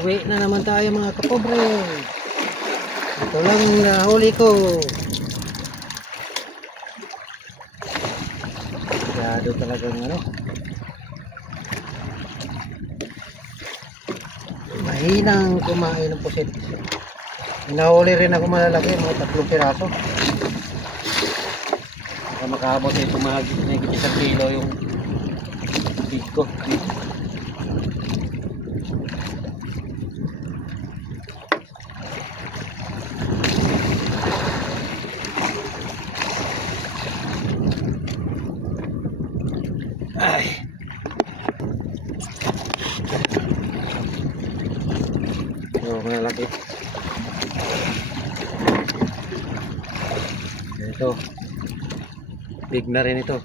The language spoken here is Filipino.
Uwi na naman tayo mga kapobre. Ito lang nahuli ko. Masyado talagang ano. Mahinang kumain ng pusit. Nahuli rin ako malalaki, mga 3 piraso. Baka makaabot ito mga 1 kilo yung big ko. Ay. Oh, malaki. Ito. Big na rin ito.